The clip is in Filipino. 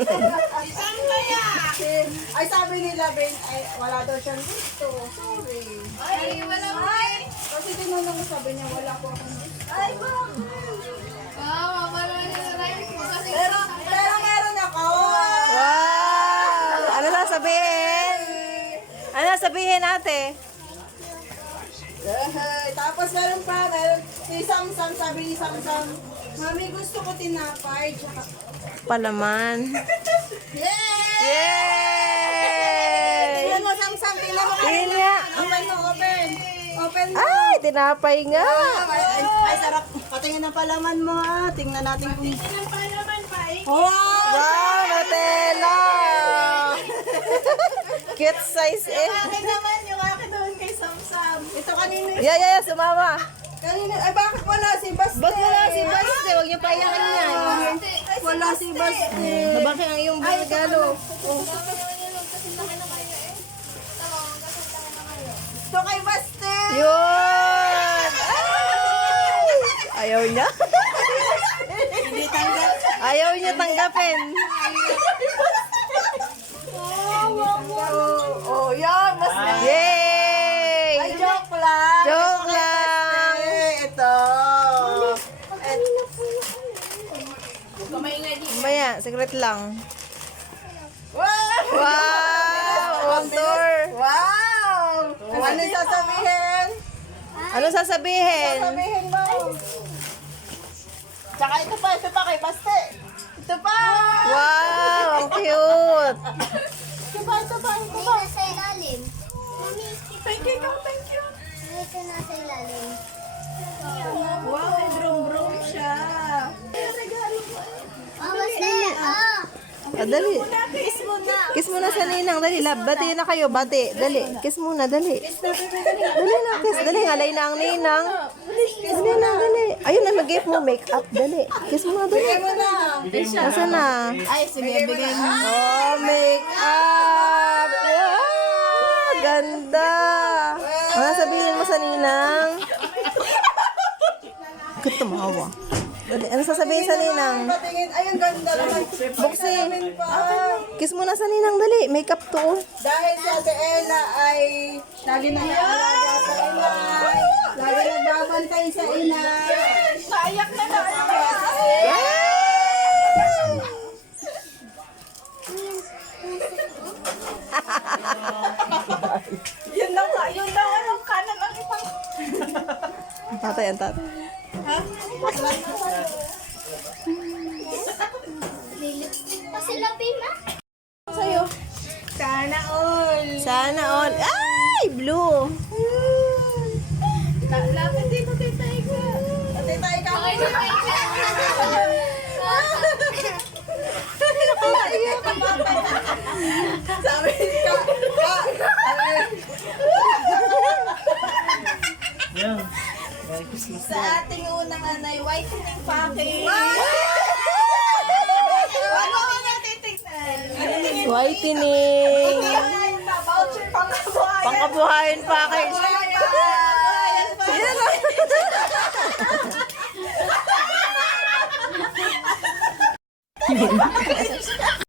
Isang kaya. Ay, sabi nila, Ben, ay, wala daw siyang gusto. Sorry. Ay, wala mo eh. Kasi tinanong ko, sabi niya, wala po akong gusto. Ay, Mawala na rice mo kasi. pero meron ako. Wow! Ano sasabihin? Ano sasabihin ate? Tapos meron si Samsam, sabi ni Samsam, Mami, gusto ko tinapay. Tsaka, Palaman. yay! Yay! Tingnan mo, Samsam, tingnan mo. Tingnan nga. Open mo, open. Open mo. Ay, tinapay nga. Ay, sarap. Patingin ang palaman mo, ah. Tingnan natin kung... Ang palaman pa eh. Wow! Wow, Nutella! Cute size eh. Akin naman, yung akin doon kay Samsam. Ito kanina. Yeah, sumama. Kanina, ay bakit wala si Baste? Ba't wala si Baste? Huwag niyo payakin yan. Wala si Baste. Bakit ang iyong regalo? Ito kay Baste. Yun! Ay! Ayaw niya? Hindi tanggap. Ayaw niya tanggapin. Oh, yan, Baste. Yay! Ay, joke lang. Joke Ito kay lang. Baste. Ito. Maya, secret lang. Wow! Wow! Home tour. Wow! Ano sasabihin? Ano sasabihin? Sabihin mo. Tsaka ito pa kay Baste. Ito pa. Wow! Ang cute! Ito pa. Nasa ilalim. Thank you. Ito nasa ilalim. Wow, may brum-brum siya. Oh, basta. Ah! Ah, dali. Kiss mo na. Kiss muna sa ninang. Dali, love. Bati na kayo. Bati. Dali. Kiss muna. Dali. Dali na, kiss. Dali. Alay na ang ninang. Dali na, dali. Ayun na, mag-gift mo. Make-up. Dali. Kiss muna, dali. Nasaan na? Ay, sige, bigay mo. Oh, make-up. Wow! Ganda. Ano sabihin mo sa ninang? Bakit tumawa? Dali. Ano sasabihin sa ninang? Patingin. Ay, ang ganda naman. Buksin. Pa. Kiss muna sa ninang. Dali. Make-up to. Dahil si Ate Ella ay lagi na naalaga sa inay. Lagi nagbabantay sa inay. Naiyak na. Yun daw anong kanan ang ipang... Ang tatay, ang tatay. Pasilapin na. Sa'yo. Sana all. Sana all. Ay! Blue. Lapit dito, Tita Ika. Tita Ika. Sabi ka. Sa ating unang anay, whitening package. Ano ko natitignan? Whitening. Voucher pangkabuhayan. Pangkabuhayan package. Yan.